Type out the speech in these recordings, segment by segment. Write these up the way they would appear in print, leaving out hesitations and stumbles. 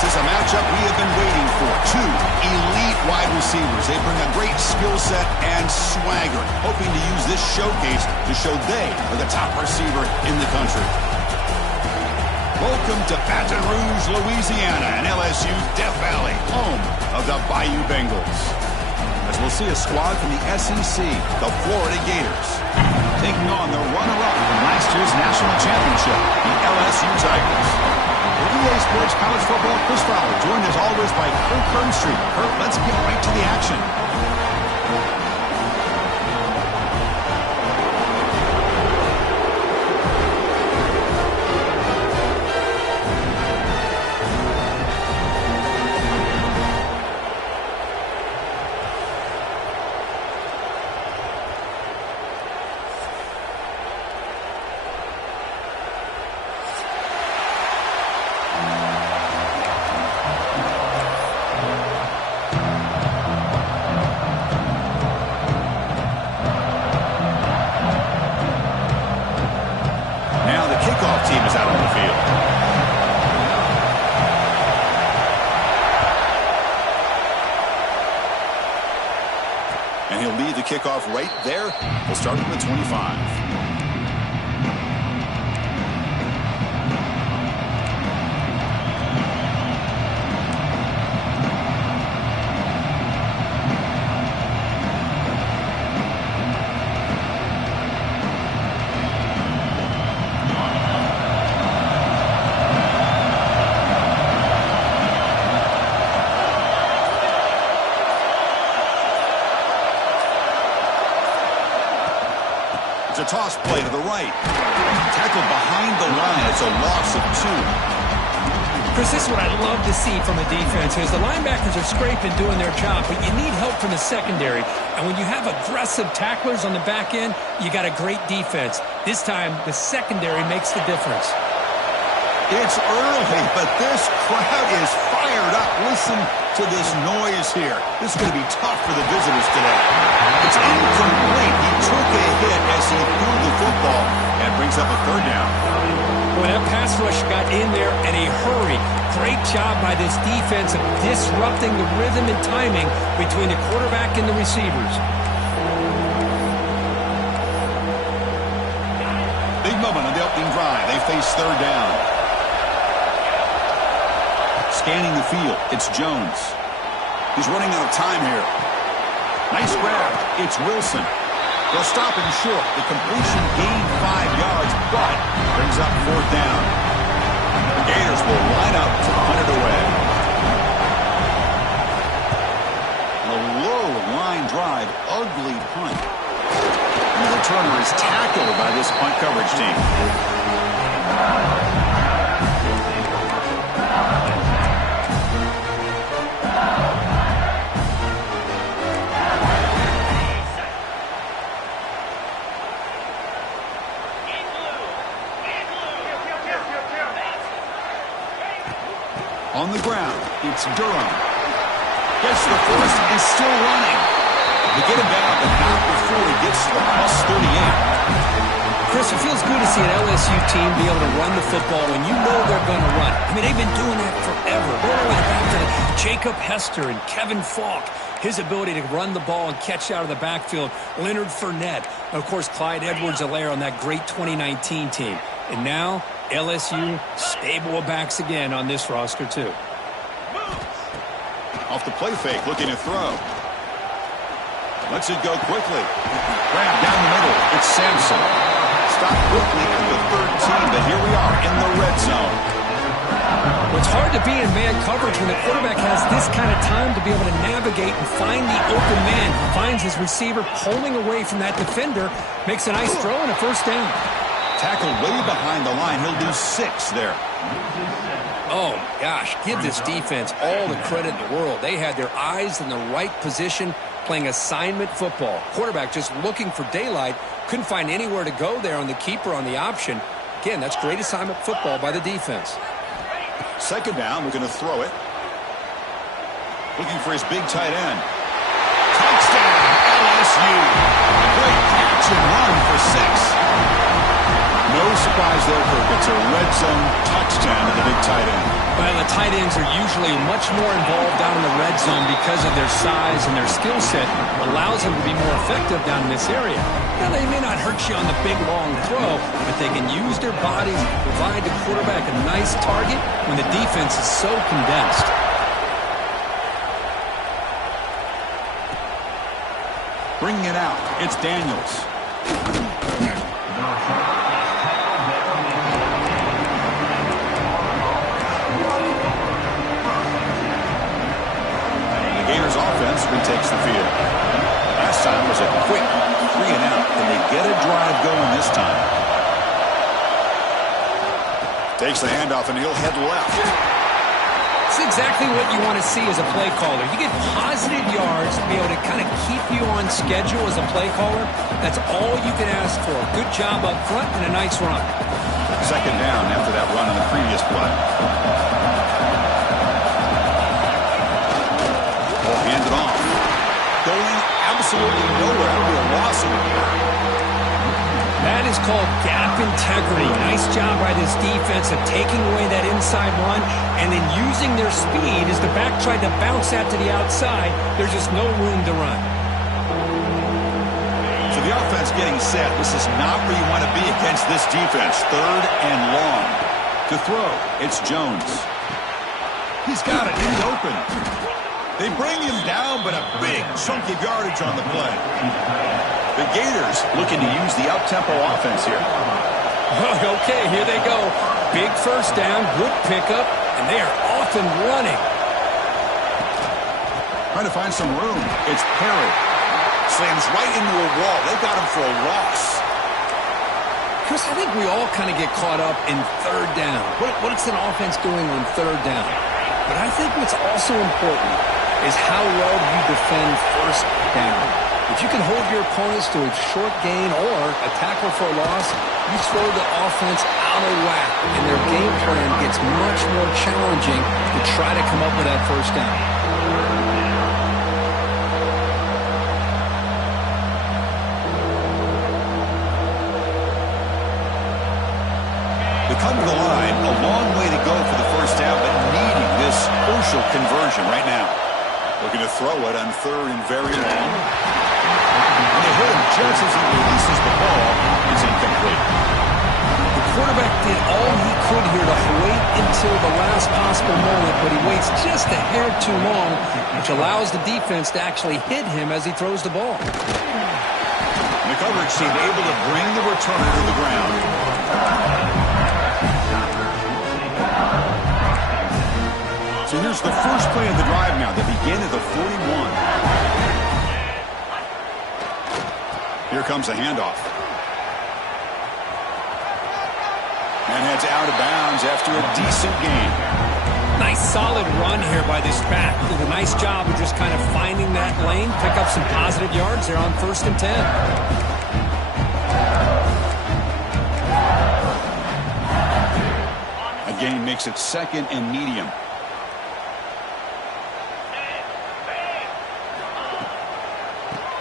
This is a matchup we have been waiting for. Two elite wide receivers. They bring a great skill set and swagger, hoping to use this showcase to show they are the top receiver in the country. Welcome to Baton Rouge, Louisiana, and LSU's Death Valley, home of the Bayou Bengals. As we'll see a squad from the SEC, the Florida Gators, taking on the runner-up from last year's national championship, the LSU Tigers. For EA Sports College Football, Chris Fowler, joined as always by Kurt Kernstreet. Kurt, let's get right to the action. And he'll lead the kickoff right there. We'll start from the 25. A toss play to the right. Tackled behind the line. It's a loss of 2. Chris, this is what I love to see from a defense is the linebackers are scraping, doing their job, but you need help from the secondary. And when you have aggressive tacklers on the back end, you got a great defense. This time, the secondary makes the difference. It's early, but this crowd is fired up. Listen to this noise here. This is going to be tough for the visitors today. It's incomplete. He took a hit as he threw the football and brings up a third down. Well, that pass rush got in there in a hurry. Great job by this defense of disrupting the rhythm and timing between the quarterback and the receivers. Big moment on the opening drive. They face third down. Scanning the field, it's Jones. He's running out of time here. Nice grab. It's Wilson. They'll stop him short. The completion gained 5 yards, but brings up fourth down. The Gators will line up to punt it away. A low line drive, ugly punt. And the returner is tackled by this punt coverage team. On the ground, it's Durham. Gets the first and still running. They get him down, but not before he gets to the plus 38. Chris, it feels good to see an LSU team be able to run the football when you know they're going to run. I mean, they've been doing that forever. All the way back to Jacob Hester and Kevin Falk. His ability to run the ball and catch out of the backfield. Leonard Fournette. And, of course, Clyde Edwards-Helaire on that great 2019 team. And now, LSU stable of backs again on this roster, too. Off the play fake, looking to throw. Lets it go quickly. Grab down the middle. It's Sampson. Stopped quickly at the 13, but here we are in the red zone. Well, it's hard to be in man coverage when the quarterback has this kind of time to be able to navigate and find the open man. He finds his receiver pulling away from that defender, makes a nice throw and a first down. Tackled way behind the line. He'll do 6 there. Oh, gosh, give this defense all the credit in the world. They had their eyes in the right position, playing assignment football. Quarterback just looking for daylight, couldn't find anywhere to go there on the keeper on the option. Again, that's great assignment football by the defense. Second down, we're going to throw it. Looking for his big tight end. Touchdown, LSU. A great catch and run for 6. No surprise there, Kirk. It's a red zone touchdown to the big tight end. Well, the tight ends are usually much more involved down in the red zone because of their size and their skill set. Allows them to be more effective down in this area. Now, they may not hurt you on the big, long throw, but they can use their bodies to provide the quarterback a nice target when the defense is so condensed. Bringing it out, it's Daniels. The Gators offense retakes the field. Last time was a quick 3-and-out. Can they get a drive going this time? Takes the handoff and he'll head left. It's exactly what you want to see as a play caller. You get positive yards to be able to kind of keep you on schedule as a play caller. That's all you can ask for. Good job up front and a nice run. Second down after that run on the previous play. Oh, hand it off. Going absolutely nowhere. That'll be a loss of it. That is called gap integrity. Nice job by this defense of taking away that inside run and then using their speed as the back tried to bounce that to the outside. There's just no room to run. So the offense getting set. This is not where you want to be against this defense. Third and long. To throw, it's Jones. He's got it. He's open. They bring him down, but a big chunk of yardage on the play. The Gators looking to use the up-tempo offense here. Okay, here they go. Big first down, good pickup, and they are off and running. Trying to find some room. It's Perry. Slams right into a wall. They got him for a loss. Chris, I think we all kind of get caught up in third down. What's an offense doing on third down? But I think what's also important is how well you defend first down. If you can hold your opponents to a short gain or a tackle for a loss, you throw the offense out of whack, and their game plan gets much more challenging to try to come up with that first down. They come to the line, a long way to go for the first down, but needing this crucial conversion right now. Looking to throw it on third and very long. And they hit him just as he releases the ball. It's incomplete. The quarterback did all he could here to wait until the last possible moment, but he waits just a hair too long, which allows the defense to actually hit him as he throws the ball. The coverage team able to bring the returner to the ground. So here's the first play of the drive now. They begin at the 41. Here comes a handoff. And heads out of bounds after a decent gain. Nice solid run here by this back. Did a nice job of just kind of finding that lane, pick up some positive yards there on 1st and 10. A gain makes it second and medium.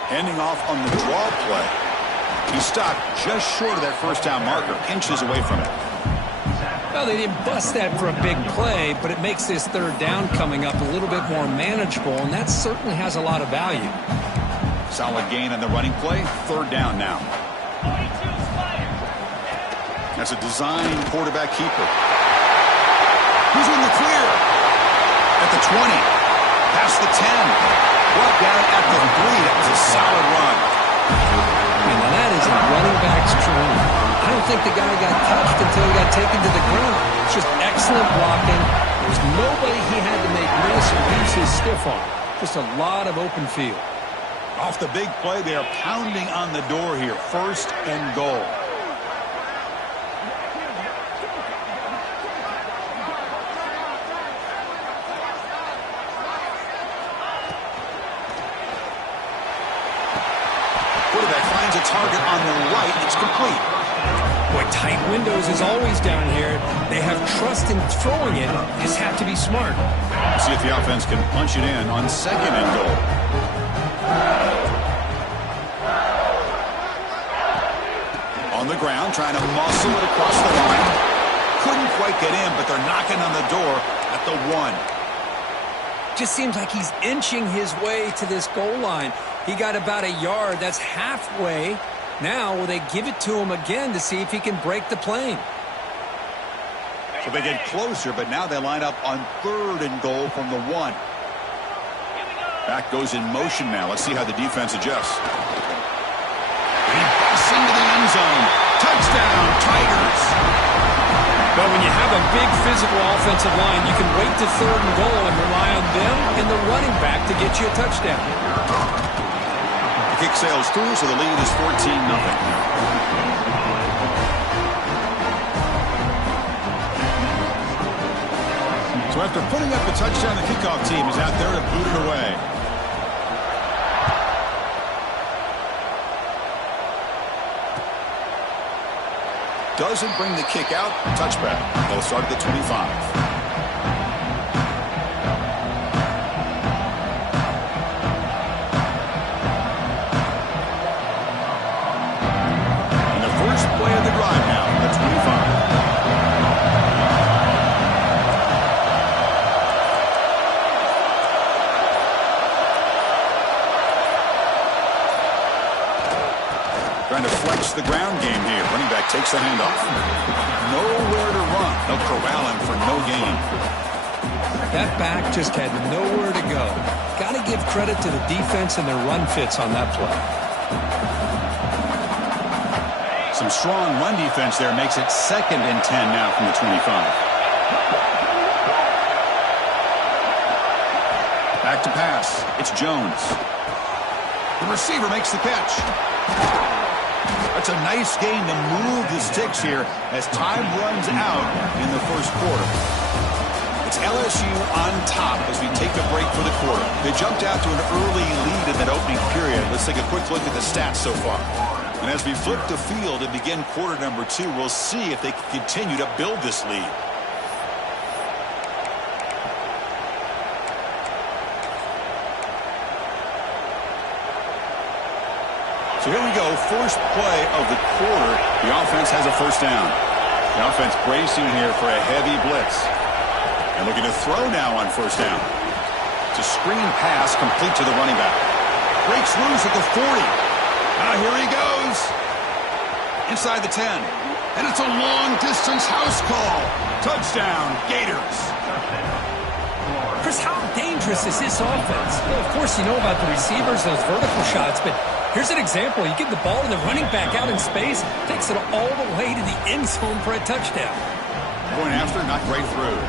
Handing off on the draw play. He stopped just short of that first down marker, inches away from it. Well, they didn't bust that for a big play, but it makes this third down coming up a little bit more manageable, and that certainly has a lot of value. Solid gain on the running play. Third down now. That's a design quarterback keeper. Who's in the clear? At the 20. Past the 10. Brought down at the 3. That was a solid run. And that is a running back's dream. I don't think the guy got touched until he got taken to the ground. It's just excellent blocking. There's nobody he had to make miss or use his stiff arm. Just a lot of open field. Off the big play, they are pounding on the door here. First and goal. Quarterback finds a target on the right. It's complete. Boy, tight windows is always down here. They have trust in throwing it. Just have to be smart. See if the offense can punch it in on second and goal. On the ground, trying to muscle it across the line. Couldn't quite get in, but they're knocking on the door at the 1. Just seems like he's inching his way to this goal line. He got about a yard. That's halfway. Now will they give it to him again to see if he can break the plane? So they get closer, but now they line up on 3rd and goal from the 1. Back goes in motion now. Let's see how the defense adjusts. And he busts into the end zone. Touchdown, Tigers. But when you have a big physical offensive line, you can wait to 3rd and goal and rely on them and the running back to get you a touchdown. The kick sails through, so the lead is 14-0. So after putting up a touchdown, the kickoff team is out there to boot it away. Doesn't bring the kick out. Touchback. They'll start at the 25. And the first play of the drive now, the 25. Trying to flex the ground game here. Running back takes the handoff. Nowhere to run. They'll corral him for no gain. That back just had nowhere to go. Got to give credit to the defense and their run fits on that play. Some strong run defense there makes it 2nd and 10 now from the 25. Back to pass. It's Jones. The receiver makes the catch. That's a nice gain to move the sticks here as time runs out in the first quarter. It's LSU on top as we take a break for the quarter. They jumped out to an early lead in that opening period. Let's take a quick look at the stats so far. And as we flip the field and begin quarter number 2, we'll see if they can continue to build this lead. So here we go, first play of the quarter. The offense has a first down. The offense bracing here for a heavy blitz. And looking to throw now on first down. It's a screen pass complete to the running back. Breaks loose at the 40. Now here he goes. Inside the 10. And it's a long-distance house call. Touchdown, Gators. Chris, how dangerous is this offense? Well, of course, you know about the receivers, those vertical shots, but here's an example. You give the ball to the running back out in space, takes it all the way to the end zone for a touchdown. Going after, not right through.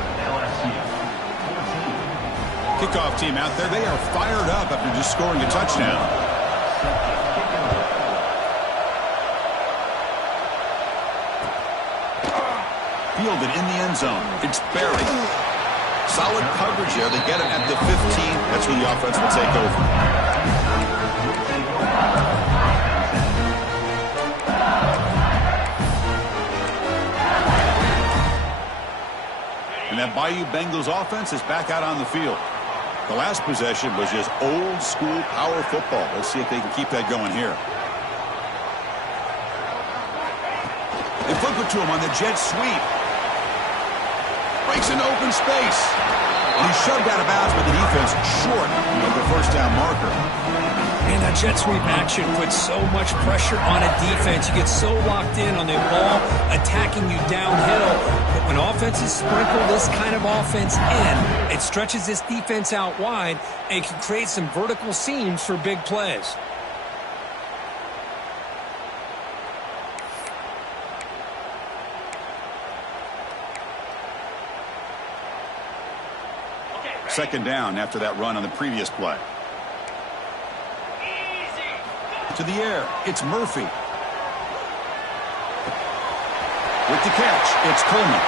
Kickoff team out there, they are fired up after just scoring a touchdown. Fielded in the end zone. It's Barry. Solid coverage there. They get it at the 15. That's where the offense will take over. And that Bayou Bengals offense is back out on the field. The last possession was just old school power football. Let's see if they can keep that going here. They flip it to him on the jet sweep. Breaks into open space. And he's shoved out of bounds by the defense short of the first down marker. And that jet sweep action puts so much pressure on a defense. You get so locked in on the ball attacking you downhill. But when offenses sprinkle this kind of offense in, it stretches this defense out wide and can create some vertical seams for big plays. Second down after that run on the previous play. To the air, it's Murphy. With the catch, it's Coleman.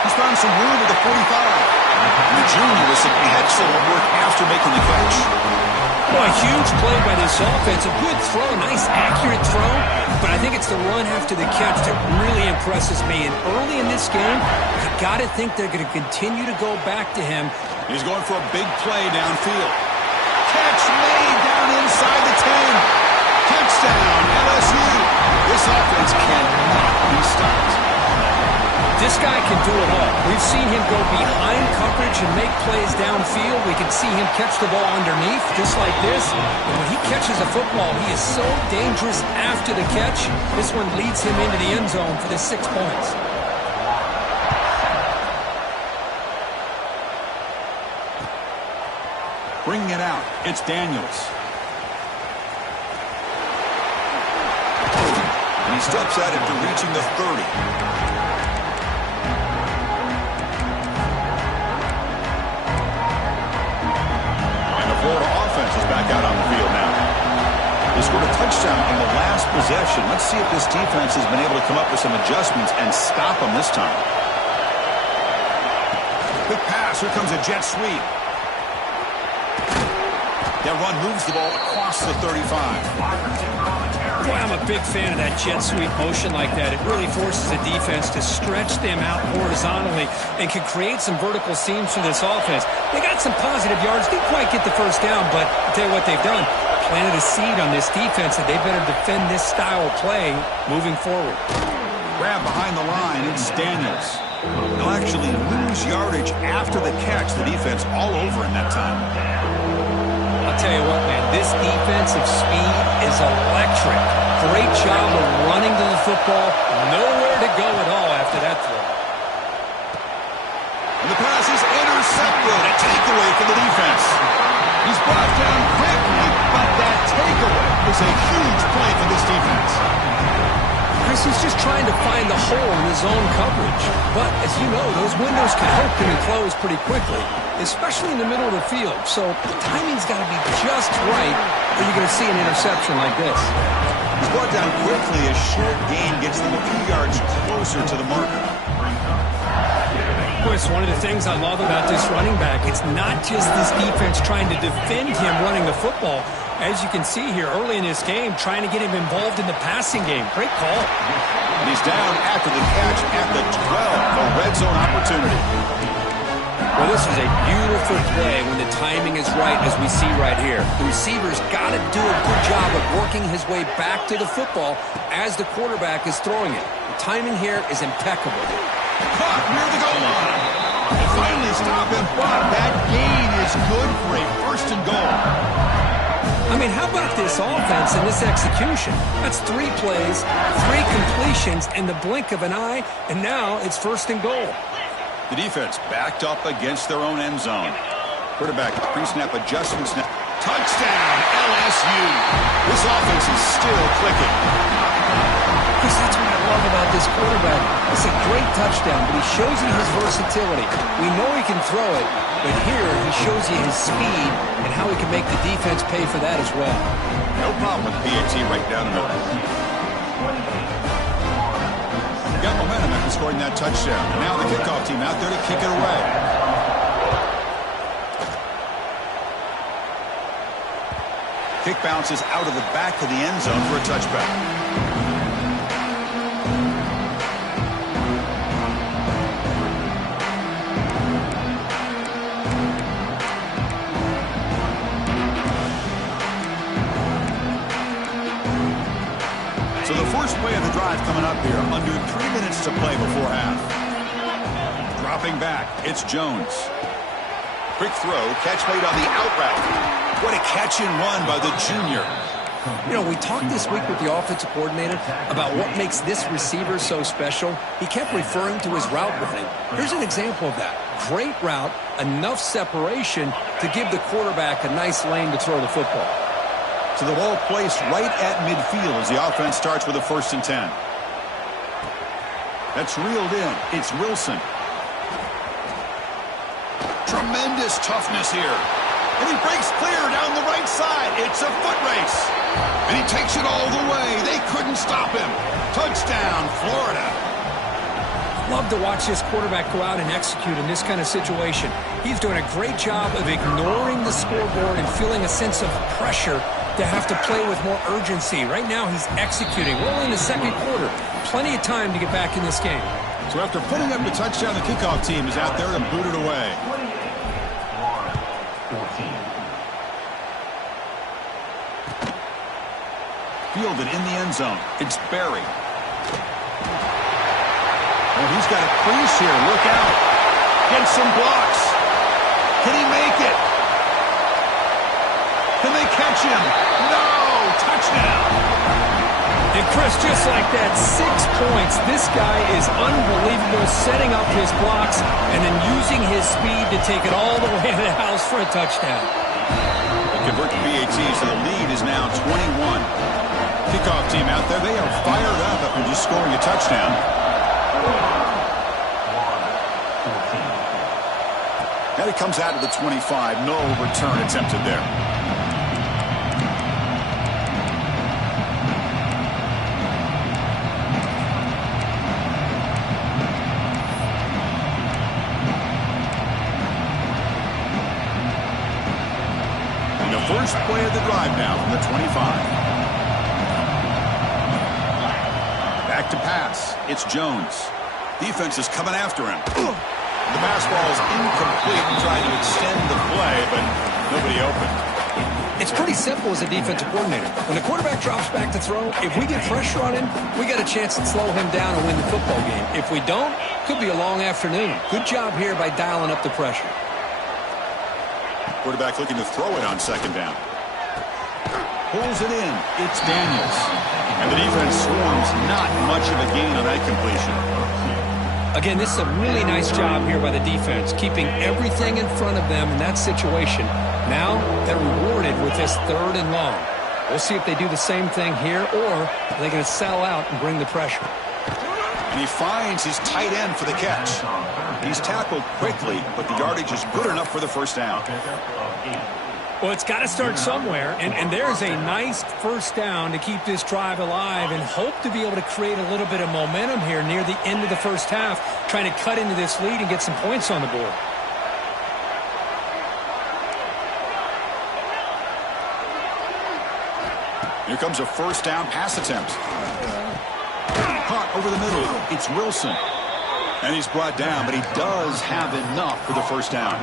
He's found some room at the 45. And the junior was some excellent work after making the catch. Well, a huge play by this offense. A good throw, nice accurate throw. But I think it's the run after the catch that really impresses me. And early in this game, you got to think they're going to continue to go back to him. He's going for a big play downfield. Catch made down inside the 10. Touchdown, LSU. This offense cannot be stopped. This guy can do it all. We've seen him go behind coverage and make plays downfield. We can see him catch the ball underneath, just like this. And when he catches a football, he is so dangerous after the catch. This one leads him into the end zone for the 6 points. Bringing it out, it's Daniels. And he steps out after reaching the 30. Florida offense is back out on the field now. They scored a touchdown in the last possession. Let's see if this defense has been able to come up with some adjustments and stop them this time. Quick pass. Here comes a jet sweep. That run moves the ball across the 35. Boy, I'm a big fan of that jet sweep motion like that. It really forces the defense to stretch them out horizontally and can create some vertical seams for this offense. They got some positive yards. Didn't quite get the first down, but I'll tell you what they've done. Planted a seed on this defense, and they better defend this style of play moving forward. Grab behind the line. It's Daniels. They'll actually lose yardage after the catch. The defense all over in that time. I'll tell you what, man, this defensive speed is electric. Great job of running to the football. Nowhere to go at all after that throw. And the pass is intercepted. A takeaway for the defense. He's brought down quickly, but that takeaway is a huge play for this defense. Chris is just trying to find the hole in his own coverage. But, as you know, those windows can open and close pretty quickly, especially in the middle of the field. So the timing's got to be just right, or you're going to see an interception like this. He's brought down quickly. A short gain gets them a few yards closer to the marker. Chris, one of the things I love about this running back, it's not just this defense trying to defend him running the football. As you can see here early in this game, trying to get him involved in the passing game. Great call. And he's down after the catch at the 12. A red zone opportunity. Well, this is a beautiful play when the timing is right, as we see right here. The receiver's got to do a good job of working his way back to the football as the quarterback is throwing it. The timing here is impeccable. Caught near the goal line. They finally stop him, but that gain is good for a first and goal. I mean, how about this offense and this execution? That's 3 plays, 3 completions in the blink of an eye, and now it's first and goal. The defense backed up against their own end zone. Quarterback pre-snap adjustments now. Touchdown, LSU. This offense is still clicking. Chris, that's what I love about this quarterback. It's a great touchdown, but he shows you his versatility. We know he can throw it, but here he shows you his speed and how he can make the defense pay for that as well. No problem with PAT right down the middle. Got momentum after scoring that touchdown. And now the kickoff team out there to kick it away. Kick bounces out of the back of the end zone for a touchback. So the first play of the drive coming up here, under 3 minutes to play before half. Dropping back, it's Jones. Quick throw, catch made on the out route. What a catch and run by the junior. You know, we talked this week with the offensive coordinator about what makes this receiver so special. He kept referring to his route running. Here's an example of that. Great route, enough separation to give the quarterback a nice lane to throw the football. So the ball placed right at midfield as the offense starts with a 1st and 10. That's reeled in. It's Wilson. Tremendous toughness here. And he breaks clear down the right side. It's a foot race. And he takes it all the way. They couldn't stop him. Touchdown, Florida. Love to watch this quarterback go out and execute in this kind of situation. He's doing a great job of ignoring the scoreboard and feeling a sense of pressure to have to play with more urgency. Right now, he's executing. We're only in the second quarter. Plenty of time to get back in this game. So after putting up the touchdown, the kickoff team is out there to boot it away. fielded in the end zone. It's Berry. Oh, he's got a crease here. Look out. Gets some blocks. Can he make it? Can they catch him? No! Touchdown! And Chris, just like that, 6 points. This guy is unbelievable, setting up his blocks and then using his speed to take it all the way to the house for a touchdown. They convert the BATs, so the lead is now 21. Kickoff team out there, they are fired up after just scoring a touchdown. And it comes out to the 25. No return attempted there. First play of the drive now from the 25. Back to pass. It's Jones. Defense is coming after him. The pass ball is incomplete and trying to extend the play, but nobody open. It's pretty simple as a defensive coordinator. When the quarterback drops back to throw, if we get pressure on him, we got a chance to slow him down and win the football game. If we don't, could be a long afternoon. Good job here by dialing up the pressure. Quarterback looking to throw it on second down. Pulls it in. It's Daniels. And the defense swarms. Not much of a gain on that completion. Again, this is a really nice job here by the defense, keeping everything in front of them in that situation. Now they're rewarded with this 3rd and long. We'll see if they do the same thing here, or are they going to sell out and bring the pressure. And he finds his tight end for the catch. He's tackled quickly, but the yardage is good enough for the first down. Well, it's got to start somewhere, and there's a nice first down to keep this drive alive and hope to be able to create a little bit of momentum here near the end of the first half, trying to cut into this lead and get some points on the board. Here comes a first down pass attempt. Caught over the middle. It's Wilson. And he's brought down, but he does have enough for the first down.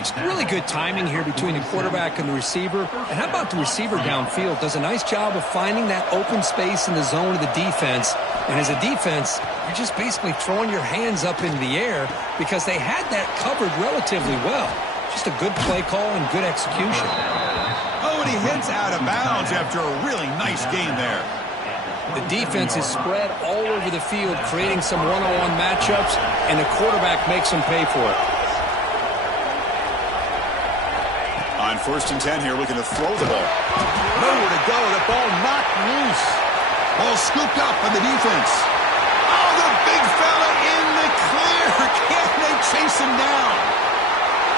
It's really good timing here between the quarterback and the receiver. And how about the receiver downfield? Does a nice job of finding that open space in the zone of the defense. And as a defense, you're just basically throwing your hands up in the air because they had that covered relatively well. Just a good play call and good execution. Oh, and he hits out of bounds after a really nice gain there. The defense is spread all over the field, creating some one-on-one matchups, and the quarterback makes them pay for it. On 1st and 10 here, looking to throw the ball. Nowhere to go. The ball knocked loose. Ball scooped up by the defense. Oh, the big fella in the clear. Can they chase him down?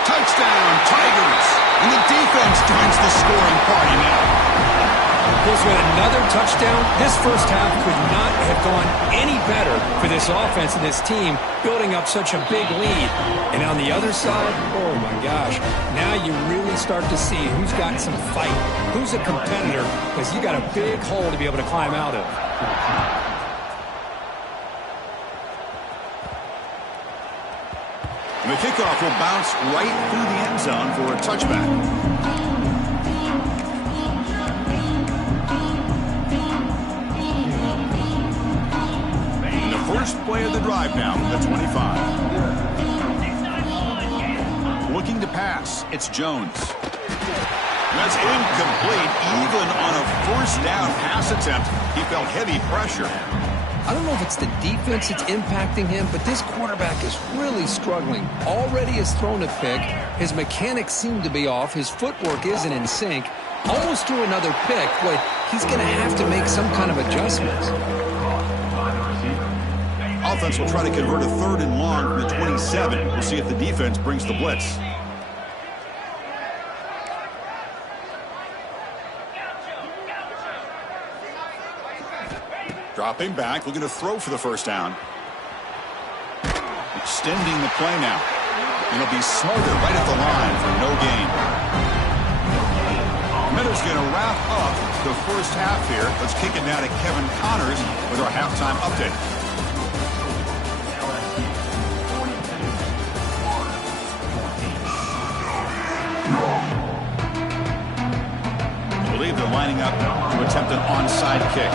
Touchdown, Tigers. And the defense joins the scoring party now. With another touchdown, this first half could not have gone any better for this offense and this team, building up such a big lead. And on the other side, oh my gosh, now you really start to see who's got some fight, who's a competitor, because you got a big hole to be able to climb out of. And the kickoff will bounce right through the end zone for a touchback. First play of the drive now from the 25. Looking to pass. It's Jones. That's incomplete. Even on a first down pass attempt, he felt heavy pressure. I don't know if it's the defense that's impacting him, but this quarterback is really struggling. Already has thrown a pick. His mechanics seem to be off. His footwork isn't in sync. Almost threw another pick, but he's going to have to make some kind of adjustments. Offense will try to convert a 3rd and long from the 27. We'll see if the defense brings the blitz. Dropping back, looking to throw for the first down. Extending the play now. It'll be Smarter right at the line for no gain. Miller's going to wrap up the first half here. Let's kick it now to Kevin Connors with our halftime update. lining up to attempt an onside kick.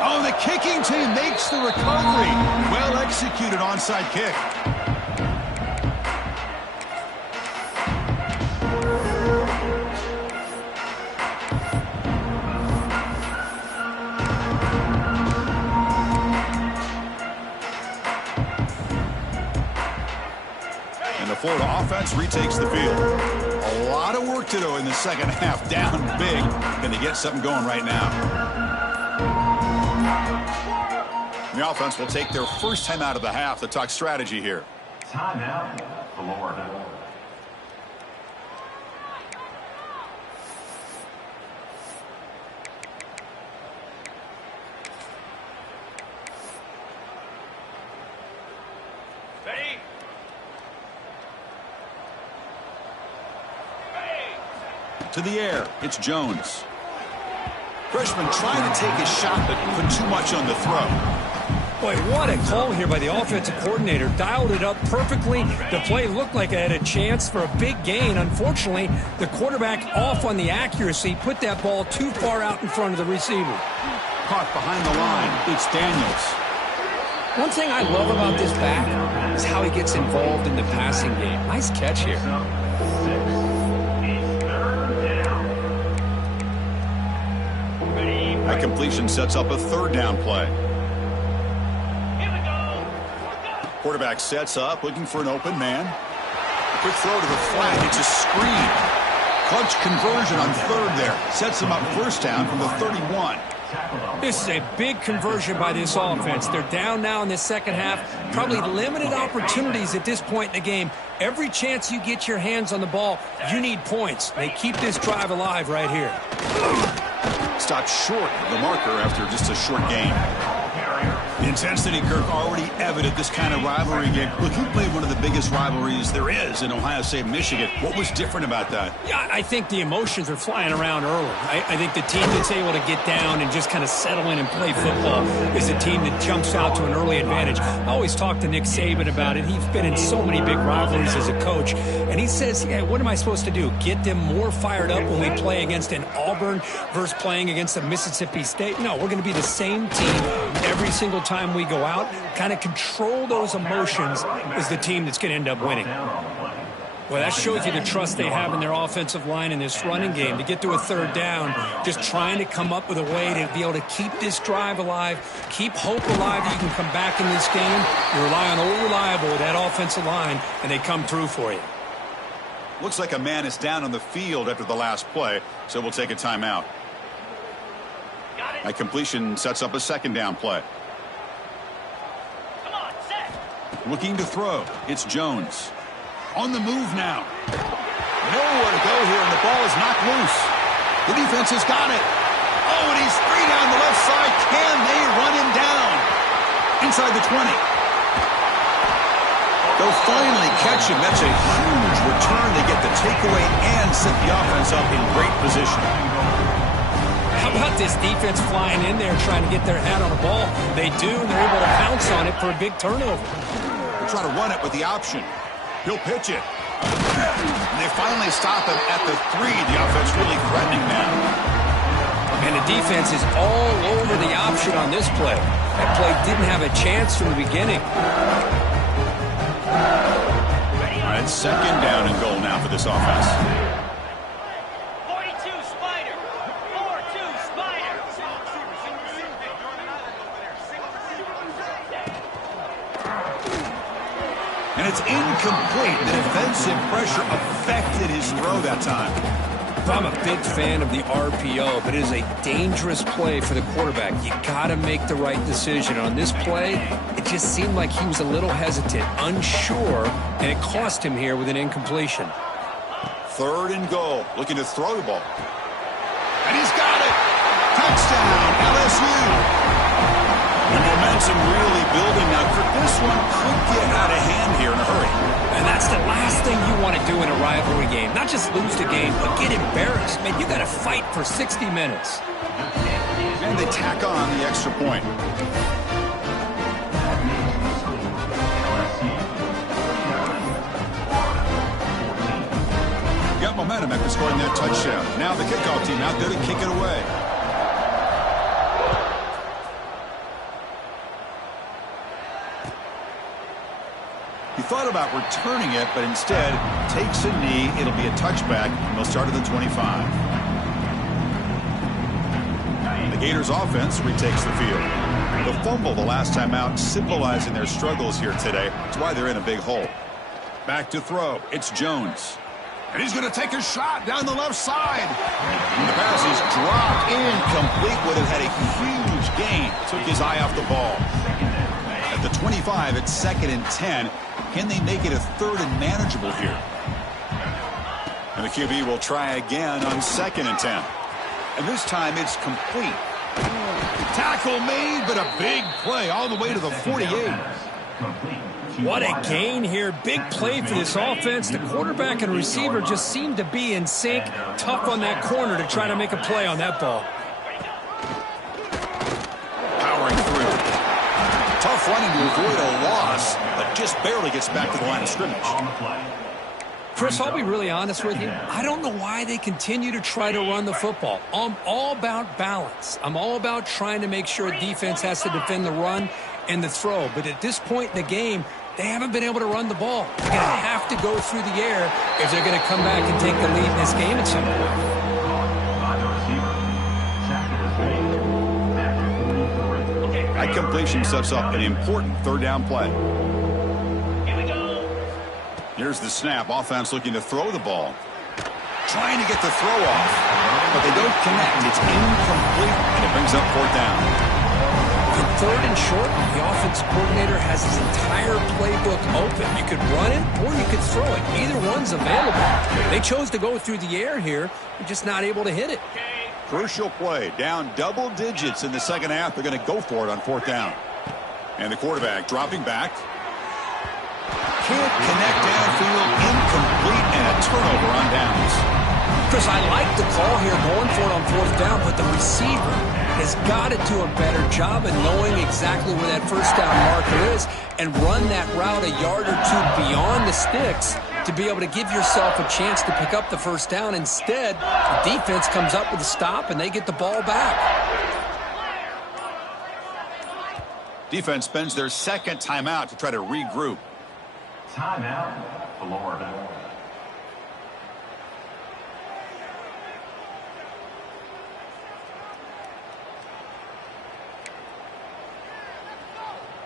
Oh, the kicking team makes the recovery. Well executed onside kick. Florida offense retakes the field. A lot of work to do in the second half. Down big. Can they get something going right now? The offense will take their first time out of the half to talk strategy here. Timeout, Florida. To the air, it's Jones. Freshman trying to take a shot, but put too much on the throw. Boy, what a call here by the offensive coordinator. Dialed it up perfectly. The play looked like it had a chance for a big gain. Unfortunately, the quarterback off on the accuracy, put that ball too far out in front of the receiver. Caught behind the line, it's Daniels. One thing I love about this back is how he gets involved in the passing game. Nice catch here. That completion sets up a third down play. Quarterback sets up, looking for an open man. A quick throw to the flat. It's a screen. Clutch conversion on third there. Sets them up first down from the 31. This is a big conversion by this offense. They're down now in the second half. Probably limited opportunities at this point in the game. Every chance you get your hands on the ball, you need points. They keep this drive alive right here. Stopped short of the marker after just a short gain. The intensity, Kirk, already evident this kind of rivalry game. Look, you played one of the biggest rivalries there is in Ohio State, Michigan. What was different about that? Yeah, I think the emotions are flying around early. I think the team that's able to get down and just kind of settle in and play football is a team that jumps out to an early advantage. I always talk to Nick Saban about it. He's been in so many big rivalries as a coach, and he says, yeah, what am I supposed to do? Get them more fired up when we play against an Auburn versus playing against a Mississippi State? No, we're going to be the same team every single time we go out. Kind of control those emotions is the team that's going to end up winning. Well, that shows you the trust they have in their offensive line in this running game to get to a third down, just trying to come up with a way to be able to keep this drive alive, keep hope alive that you can come back in this game. You rely on old reliable with that offensive line, and they come through for you. Looks like a man is down on the field after the last play, so we'll take a timeout. That completion sets up a second down play. Looking to throw, it's Jones. On the move now. Nowhere to go here, and the ball is knocked loose. The defense has got it. Oh, and he's free down the left side. Can they run him down? Inside the 20. They'll finally catch him. That's a huge return. They get the takeaway and set the offense up in great position. How about this defense flying in there trying to get their hat on the ball? They do, and they're able to pounce on it for a big turnover. They'll try to run it with the option. He'll pitch it. And they finally stop him at the 3. The offense really threatening now. And the defense is all over the option on this play. That play didn't have a chance from the beginning. All right, second down and goal now for this offense. And it's incomplete. The defensive pressure affected his throw that time. I'm a big fan of the RPO, but it is a dangerous play for the quarterback. You got to make the right decision. On this play, it just seemed like he was a little hesitant, unsure, and it cost him here with an incompletion. Third and goal, looking to throw the ball. And he's got it! Touchdown, LSU! The momentum really building now. This one could get out of hand here in a hurry. And that's the last thing you want to do in a rivalry game. Not just lose the game, but get embarrassed. Man, you got to fight for 60 minutes. And they tack on the extra point. momentum after scoring that touchdown. Now the kickoff team out there to kick it away. He thought about returning it, but instead takes a knee. It'll be a touchback, and they'll start at the 25. The Gators offense retakes the field. The fumble the last time out, symbolizing their struggles here today. That's why they're in a big hole. Back to throw. It's Jones. And he's going to take a shot down the left side. And the pass is dropped incomplete. Would have had a huge gain. Took his eye off the ball. At the 25, it's 2nd and 10. Can they make it a 3rd and manageable here? And the QB will try again on 2nd and 10. And this time it's complete. Tackle made, but a big play all the way to the 48. What a gain here. Big play for this offense. The quarterback and receiver just seem to be in sync. Tough on that corner to try to make a play on that ball. Powering through. Tough running to avoid a loss, but just barely gets back to the line of scrimmage. Chris, I'll be really honest with you. I don't know why they continue to try to run the football. I'm all about balance. I'm all about trying to make sure defense has to defend the run and the throw. But at this point in the game, they haven't been able to run the ball. They're going to have to go through the air if they're going to come back and take the lead in this game at some point. That completion sets up an important 3rd down play. Here's the snap. Offense looking to throw the ball. Trying to get the throw off, but they don't connect. It's incomplete, and it brings up 4th down. On 3rd and short, the offense coordinator has his entire playbook open. You could run it or you could throw it. Either one's available. They chose to go through the air here. They're just not able to hit it. Crucial play. Down double digits in the 2nd half. They're going to go for it on 4th down. And the quarterback dropping back. Can't connect downfield. Incomplete, and a turnover on downs. Chris, I like the call here going for it on 4th down, but the receiver has got to do a better job of knowing exactly where that 1st down marker is and run that route a yard or 2 beyond the sticks to be able to give yourself a chance to pick up the 1st down. Instead, the defense comes up with a stop, and they get the ball back. Defense spends their 2nd timeout to try to regroup. Timeout, Florida.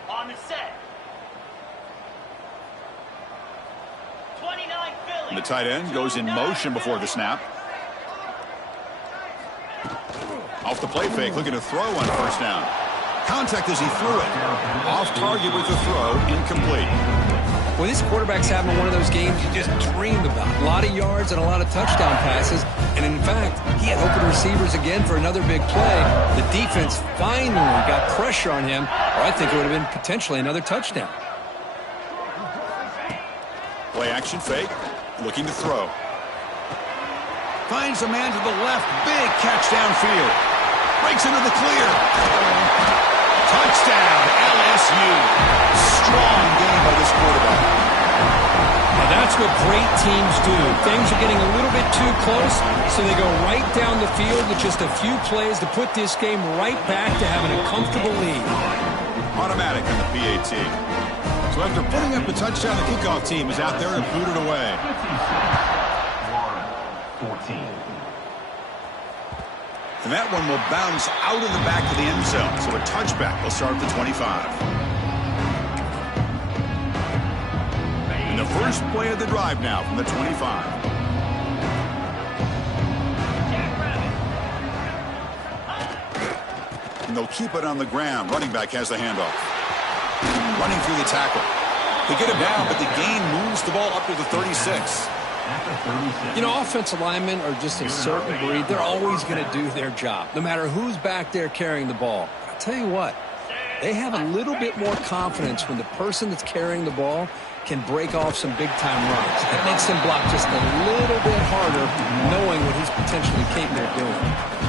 On the set. 29 Philly. The tight end goes in motion before the snap. Off the play fake, looking to throw on 1st down. Contact as he threw it. Off target with the throw, incomplete. Well, this quarterback's having one of those games you just dreamed about. A lot of yards and a lot of touchdown passes. And in fact, he had open receivers again for another big play. The defense finally got pressure on him, or I think it would have been potentially another touchdown. Play action fake, looking to throw. Finds a man to the left, big catch downfield. Breaks into the clear. Touchdown, LSU. Strong game by this quarterback. Now that's what great teams do. Things are getting a little bit too close, so they go right down the field with just a few plays to put this game right back to having a comfortable lead. Automatic on the PAT. So after putting up the touchdown, the kickoff team is out there and booted away. Florida, 14. And that one will bounce out of the back of the end zone. So a touchback will start at the 25. And the first play of the drive now from the 25. And they'll keep it on the ground. Running back has the handoff. Running through the tackle. They get him down, but the gain moves the ball up to the 36. You know, offensive linemen are just a certain breed. They're always going to do their job, no matter who's back there carrying the ball. I'll tell you what, they have a little bit more confidence when the person that's carrying the ball can break off some big-time runs. It makes them block just a little bit harder, knowing what he's potentially capable of doing.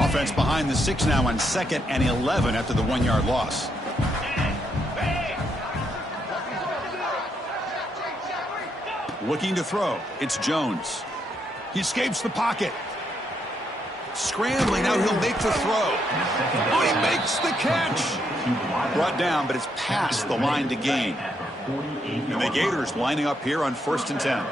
Offense behind the 6 now on 2nd and 11 after the 1-yard loss. Looking to throw. It's Jones. He escapes the pocket. Scrambling. Now he'll make the throw. Oh, he makes the catch. Brought down, but it's past the line to gain. And the Gators lining up here on 1st and 10.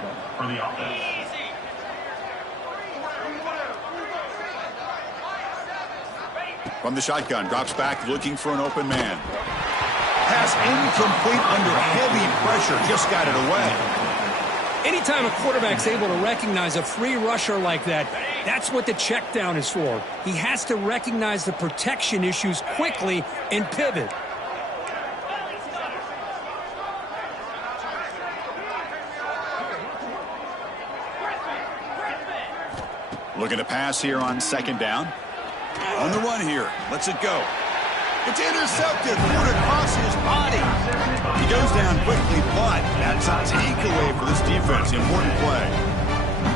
From the shotgun, drops back looking for an open man. Pass incomplete under heavy pressure. Just got it away. Anytime a quarterback's able to recognize a free rusher like that, that's what the check down is for. He has to recognize the protection issues quickly and pivot. Looking to pass here on 2nd down. On the run here. Lets it go. It's intercepted. Ford across his body. He goes down quickly, but that's a takeaway for this defense. Important play.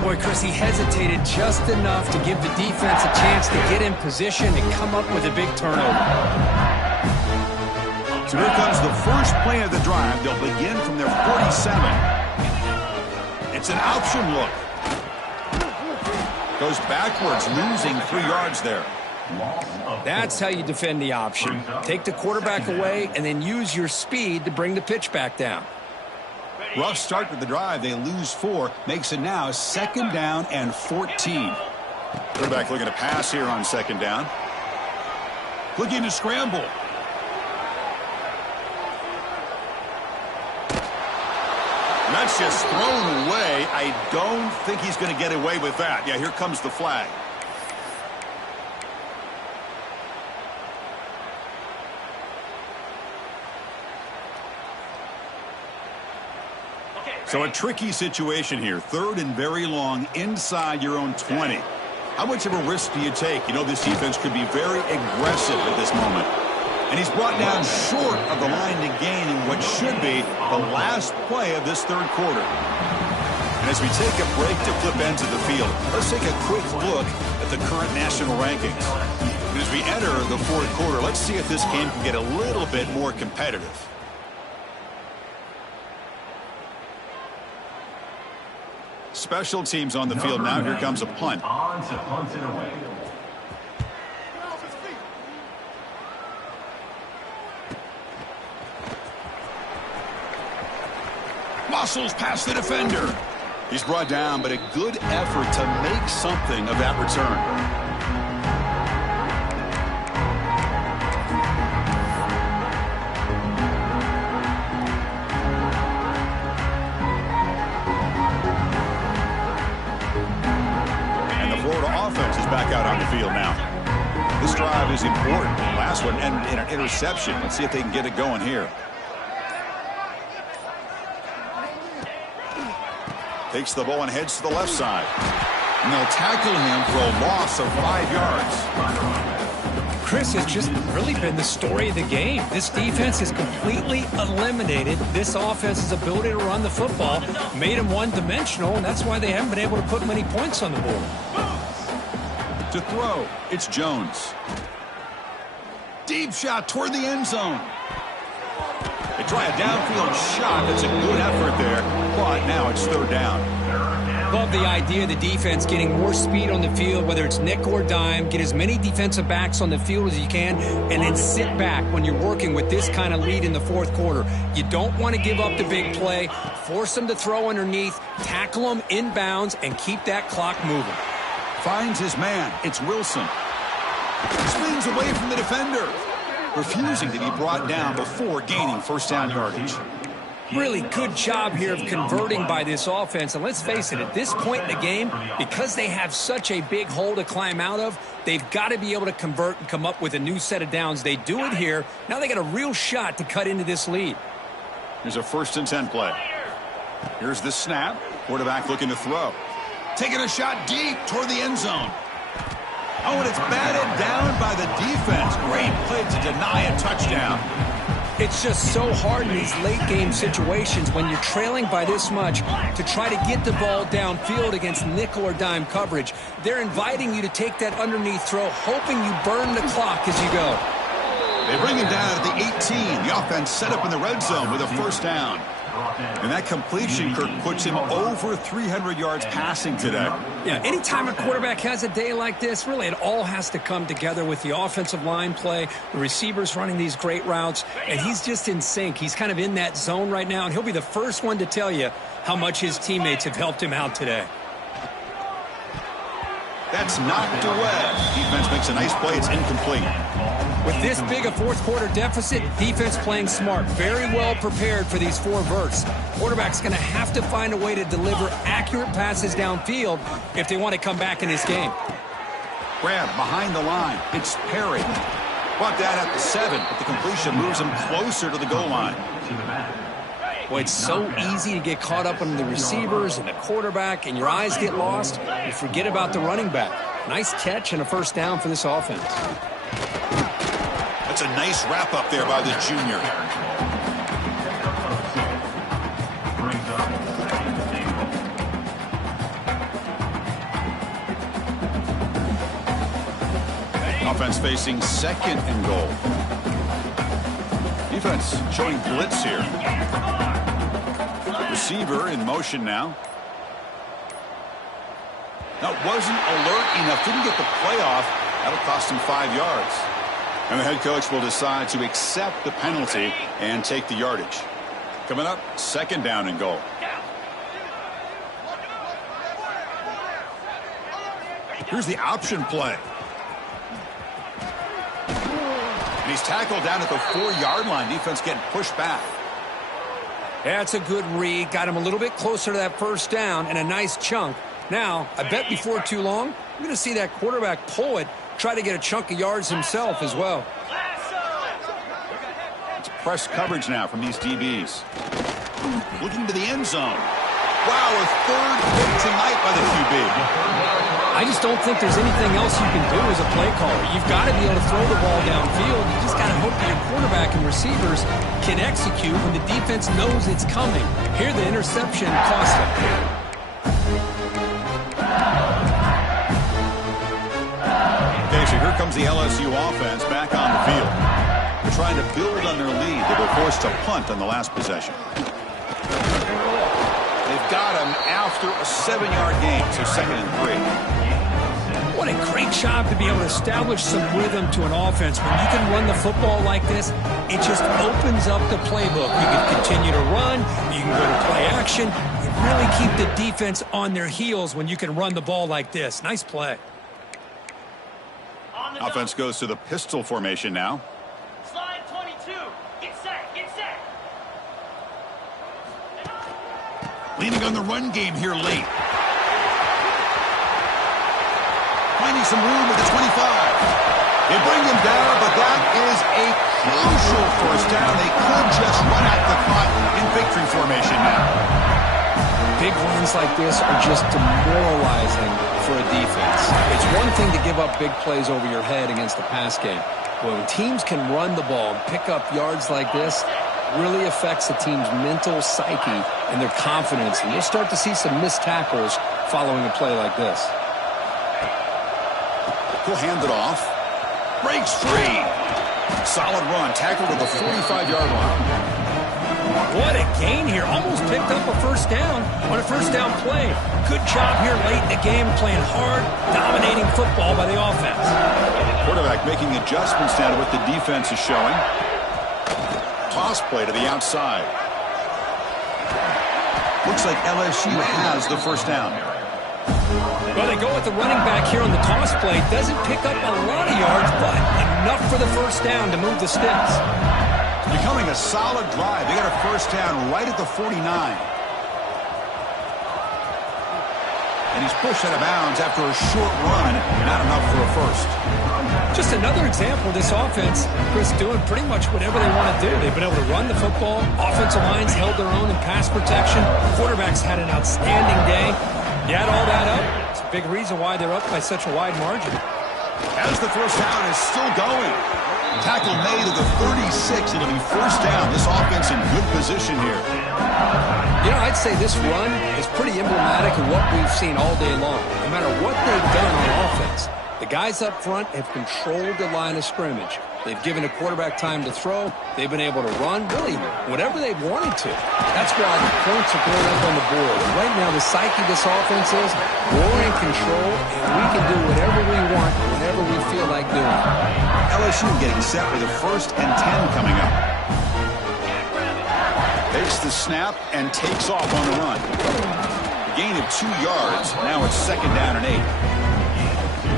Boy, Chris, he hesitated just enough to give the defense a chance to get in position and come up with a big turnover. So here comes the first play of the drive. They'll begin from their 47. It's an option look. Goes backwards, losing 3 yards there. That's how you defend the option. Take the quarterback away and then use your speed to bring the pitch back down. Rough start to the drive. They lose 4. Makes it now 2nd down and 14. Quarterback looking to pass here on 2nd down. Looking to scramble. That's just thrown away. I don't think he's going to get away with that. Yeah, here comes the flag. So a tricky situation here. 3rd and very long inside your own 20. How much of a risk do you take? You know, this defense could be very aggressive at this moment. And he's brought down short of the line to gain in what should be the last play of this 3rd quarter. And as we take a break to flip ends of the field, let's take a quick look at the current national rankings. And as we enter the 4th quarter, let's see if this game can get a little bit more competitive. Special teams on the field now. Here comes a punt. On to punt it away. Muscles past the defender. He's brought down, but a good effort to make something of that return. Back out on the field now. This drive is important. Last one ended in an interception. Let's see if they can get it going here. Takes the ball and heads to the left side. And they'll tackle him for a loss of 5 yards. Chris, has just really been the story of the game. This defense has completely eliminated this offense's ability to run the football, made them one-dimensional, and that's why they haven't been able to put many points on the board. To throw, it's Jones. Deep shot toward the end zone. They try a downfield shot. That's a good effort there, but now it's 3rd down. Love the idea of the defense getting more speed on the field, whether it's nickel or dime, get as many defensive backs on the field as you can, and then sit back when you're working with this kind of lead in the 4th quarter. You don't want to give up the big play, force them to throw underneath, tackle them inbounds, and keep that clock moving. Finds his man. It's Wilson. Swings away from the defender. Refusing to be brought down before gaining 1st down yardage. Really good job here of converting by this offense. And let's face it, at this point in the game, because they have such a big hole to climb out of, they've got to be able to convert and come up with a new set of downs. They do it here. Now they got a real shot to cut into this lead. Here's a 1st and 10 play. Here's the snap. Quarterback looking to throw. Taking a shot deep toward the end zone. Oh, and it's batted down by the defense. Great play to deny a touchdown. It's just so hard in these late-game situations when you're trailing by this much to try to get the ball downfield against nickel or dime coverage. They're inviting you to take that underneath throw, hoping you burn the clock as you go. They bring him down at the 18. The offense set up in the red zone with a first down. And that completion, Kirk, puts him over 300 yards passing today. Yeah, anytime a quarterback has a day like this, really it all has to come together with the offensive line play, the receivers running these great routes, and he's just in sync. He's kind of in that zone right now, and he'll be the first one to tell you how much his teammates have helped him out today. That's knocked away. Defense makes a nice play. It's incomplete. With this big a fourth-quarter deficit, defense playing smart, very well prepared for these 4 verts. Quarterback's going to have to find a way to deliver accurate passes downfield if they want to come back in this game. Grab behind the line. It's Perry. Brought down at the 7, but the completion moves him closer to the goal line. Boy, it's so easy to get caught up on the receivers and the quarterback, and your eyes get lost. You forget about the running back. Nice catch and a first down for this offense. That's a nice wrap-up there by the junior. Offense facing 2nd and goal. Defense showing blitz here. Receiver in motion now. That wasn't alert enough. Didn't get the play off. That'll cost him 5 yards. And the head coach will decide to accept the penalty and take the yardage. Coming up, 2nd down and goal. Here's the option play. And he's tackled down at the 4-yard line. Defense getting pushed back. That's a good read. Got him a little bit closer to that first down and a nice chunk. Now, I bet before too long, we're going to see that quarterback pull it, try to get a chunk of yards himself as well. It's press coverage now from these DBs. Looking to the end zone. Wow, a 3rd hit tonight by the QB. I just don't think there's anything else you can do as a play caller. You've got to be able to throw the ball downfield. You just got to hope that your quarterback and receivers can execute when the defense knows it's coming. Here, the interception cost them. Okay, so here comes the LSU offense back on the field. They're trying to build on their lead. They were forced to punt on the last possession. They've got him after a 7-yard gain, so 2nd and 3. What a great job to be able to establish some rhythm to an offense. When you can run the football like this, it just opens up the playbook. You can continue to run. You can go to play action. You really keep the defense on their heels when you can run the ball like this. Nice play. Offense goes to the pistol formation now. Slide 22. Get set. Get set. Leaning on the run game here late. Finding some room at the 25. They bring him down, but that is a crucial first down. They could just run out the clock in victory formation now. Big runs like this are just demoralizing for a defense. It's one thing to give up big plays over your head against the pass game. But when teams can run the ball and pick up yards like this, really affects the team's mental psyche and their confidence. And you'll start to see some missed tackles following a play like this. He'll hand it off. Breaks free. Solid run. Tackled at the 45-yard line. What a gain here. Almost picked up a first down on a first down play. Good job here late in the game, playing hard, dominating football by the offense. Quarterback making adjustments now to what the defense is showing. Toss play to the outside. Looks like LSU has the first down. Well, they go with the running back here on the toss play. Doesn't pick up a lot of yards, but enough for the first down to move the sticks. It's becoming a solid drive. They got a first down right at the 49. And he's pushed out of bounds after a short run. Not enough for a first. Just another example of this offense, Chris, doing pretty much whatever they want to do. They've been able to run the football. Offensive lines held their own in pass protection. Quarterbacks had an outstanding day. You add all that up, it's a big reason why they're up by such a wide margin. As the first down is still going. Tackle made at the 36. It'll be first down. This offense in good position here. You know, I'd say this run is pretty emblematic of what we've seen all day long. No matter what they've done on offense, the guys up front have controlled the line of scrimmage. They've given the quarterback time to throw. They've been able to run, really, whatever they've wanted to. That's why the points are going up on the board. And right now, the psyche of this offense is we're in control, and we can do whatever we want, whenever we feel like doing it. LSU getting set for the 1st and 10 coming up. Takes the snap and takes off on the run. A gain of 2 yards. Now it's 2nd down and 8.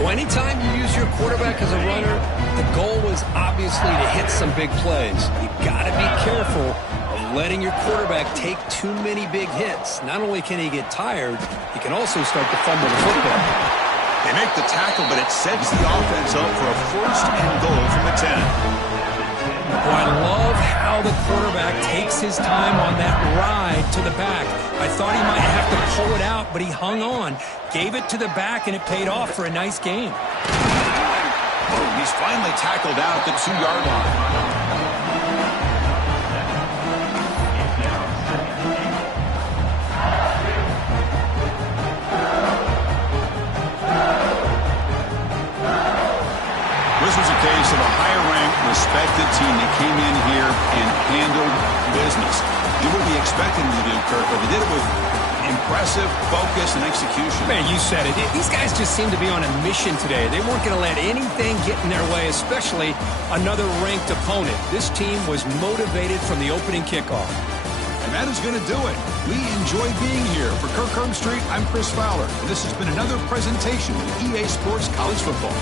Well, anytime you use your quarterback as a runner, the goal is obviously to hit some big plays. You've got to be careful of letting your quarterback take too many big hits. Not only can he get tired, he can also start to fumble the football. They make the tackle, but it sets the offense up for a 1st and goal from the 10. Oh, I love how the quarterback takes his time on that ride to the back. I thought he might have to pull it out, but he hung on, gave it to the back, and it paid off for a nice gain. Boom, he's finally tackled out at the 2-yard line. This was a case of a higher-ranked, respected team that came in here and handled business. Did what we expected them to do, Kirk, but they did it with impressive focus and execution. Man, you said it. These guys just seem to be on a mission today. They weren't going to let anything get in their way, especially another ranked opponent. This team was motivated from the opening kickoff. And that is going to do it. We enjoy being here. For Kirk Herbstreit, I'm Chris Fowler, and this has been another presentation of EA Sports College Football.